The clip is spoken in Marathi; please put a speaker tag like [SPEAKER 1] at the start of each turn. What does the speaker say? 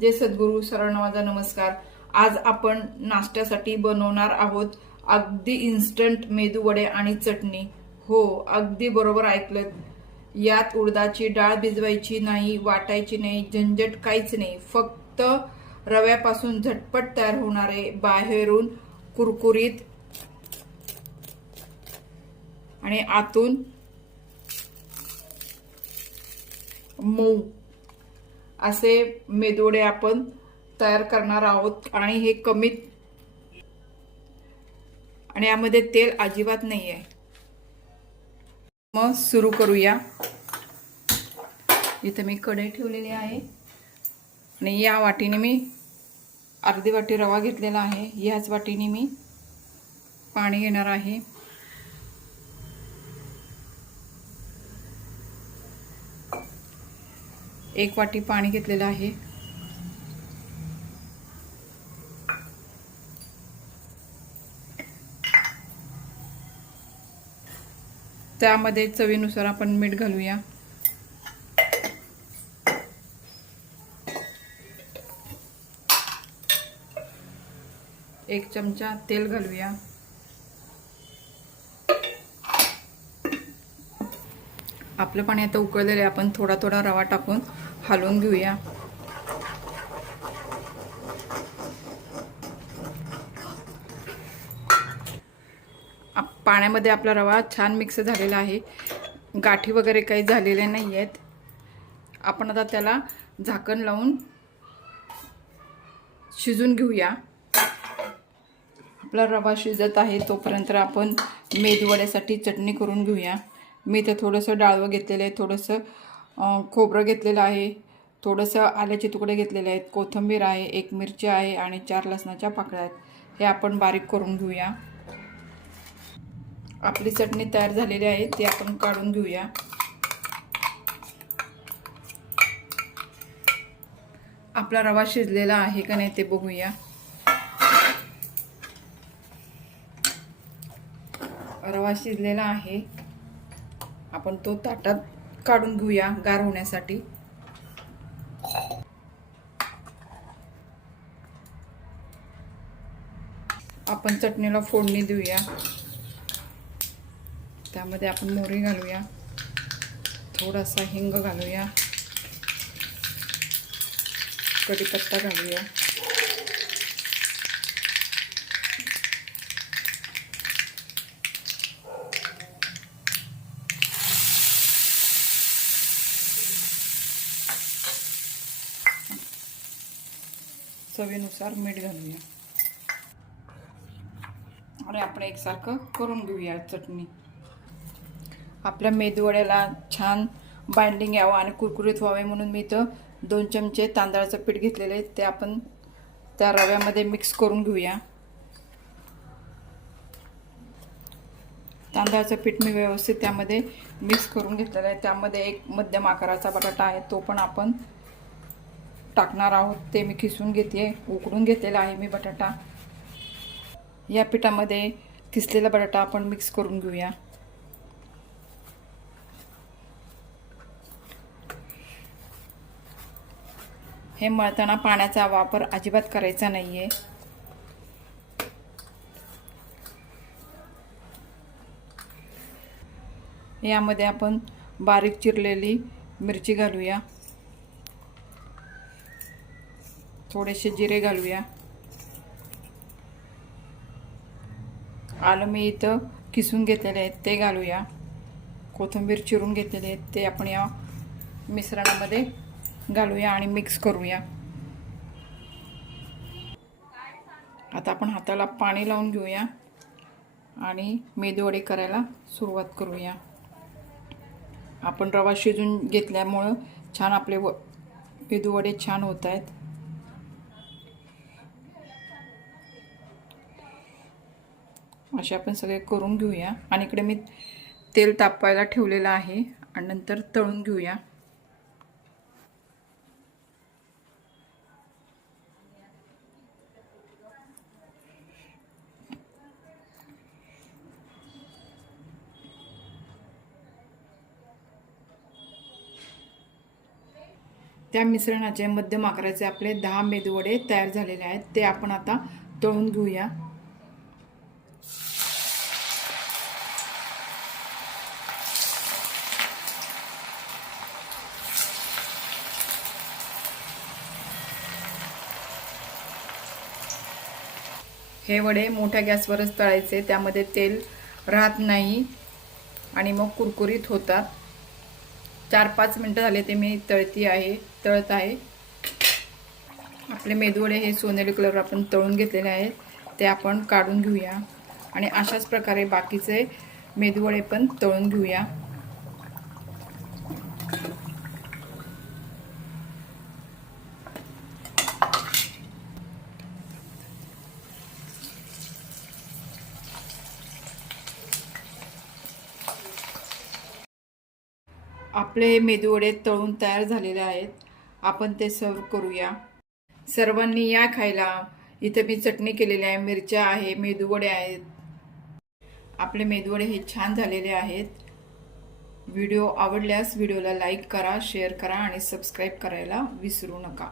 [SPEAKER 1] जय सद्गुरू सरळ माझा नमस्कार. आज आपण नाश्त्यासाठी बनवणार आहोत अगदी इन्स्टंट मेदू वडे आणि चटणी. हो अगदी बरोबर ऐकलं यात उडदाची डाळ भिजवायची नाही वाटायची नाही झंझट काहीच नाही. फक्त रव्यापासून झटपट तयार होणारे बाहेरून कुरकुरीत आणि आतून मऊ. असे मेदोडे आपण तयार करणार आहोत आणि हे कमीत आणि यामध्ये तेल अजिबात नाही आहे मग सुरू करूया. इथं मी कढई ठेवलेली आहे. आणि या वाटीने मी अर्धी वाटी रवा घेतलेला आहे. याच वाटीने मी पाणी घेणार आहे. एक वाटी पाणी घेतलेलं आहे. त्यामध्ये चवीनुसार आपण मीठ घालूया. एक चमचा तेल घालूया. आपलं पाणी आता उकळलेलं आहे. आपण थोडा थोडा रवा टाकून हलवून घेऊया. आप- पाण्यामध्ये आपला रवा छान मिक्स झालेला आहे. गाठी वगैरे काही झालेल्या नाही आहेत. आपण आता त्याला झाकण लावून शिजून घेऊया. आपला रवा शिजत आहे तोपर्यंत आपण मेदवड्यासाठी चटणी करून घेऊया. मी इथं थोडंसं डाळवं घेतलेलं आहे थोडंसं खोबरं घेतलेलं आहे थोडंसं आल्याचे तुकडे घेतलेले आहेत कोथिंबीर आहे एक मिरची आहे आणि चार लसणाच्या पाकळ्या आहेत. हे आपण बारीक करून घेऊया. आपली चटणी तयार झालेली आहे ती आपण काढून घेऊया. आपला रवा शिजलेला आहे का नाही ते बघूया. रवा शिजलेला आहे. आपण तो ताटात काढून घेऊया गार होण्यासाठी. आपण चटणीला फोडणी देऊया. त्यामध्ये आपण मोहरी घालूया. थोडासा हिंग घालूया. कढीपत्ता घालूया. चवीनुसार मीठ घालूया. आणि आपण एकसारखं करून घेऊया चटणी. आपल्या मेदूवड्याला छान बाइंडिंग यावं आणि कुरकुरीत व्हावे म्हणून मी इथं दोन चमचे तांदळाचं पीठ घेतलेले ते आपण त्या रव्यामध्ये मिक्स करून घेऊया. तांदळाचं पीठ मी व्यवस्थित त्यामध्ये मिक्स करून घेतलेलं आहे. त्यामध्ये एक मध्यम आकाराचा बटाटा आहे. तो पण आपण टाकणार आहोत. ते मी खिसून घेते उकडून घेतलेला आहे मी बटाटा. या पिठामध्ये किसलेला बटाटा आपण मिक्स करून घेऊया. हे मळताना पाण्याचा वापर अजिबात करायचा नाही आहे यामध्ये आपण बारीक चिरलेली मिरची घालूया. थोडेसे जिरे घालूया. आलं मी इथं किसून घेतलेले आहेत ते घालूया. कोथिंबीर चिरून घेतलेले आहेत ते आपण या मिश्रणामध्ये घालूया आणि मिक्स करूया. आता आपण हाताला पाणी लावून घेऊया आणि मेदूवडे करायला सुरुवात करूया. आपण रवा शिजून घेतल्यामुळं छान आपले व मेदूवडे छान होत आहेत. असे आपण सगळे करून घेऊया. आणि इकडे मी तेल तापवायला ठेवलेलं आहे. आणि नंतर तळून घेऊया. त्या मिश्रणाचे मध्यम आकाराचे आपले दहा मेदूवडे तयार झालेले आहेत. ते आपण आता तळून घेऊया. हे वडे मोठ्या गॅसवरच तळायचे त्यामध्ये तेल राहत नाही आणि मग कुरकुरीत होतात. चार पाच मिनटं झाले ते मी तळती आहे तळत आहे. आपले मेदूवडे हे सोनेरी कलर आपण तळून घेतलेले आहेत ते आपण काढून घेऊया. आणि अशाच प्रकारे बाकीचे मेदूवडे पण तळून घेऊया. आपले मेदूवडे तळून तयार झालेले आहेत. आपण ते सर्व करूया. सर्वांनी या खायला. इथं मी चटणी केलेली आहे मिरच्या आहे मेदूवडे आहेत. आपले मेदूवडे हे छान झालेले आहेत. व्हिडिओ आवडल्यास व्हिडिओला लाईक करा शेअर करा आणि सबस्क्राईब करायला विसरू नका.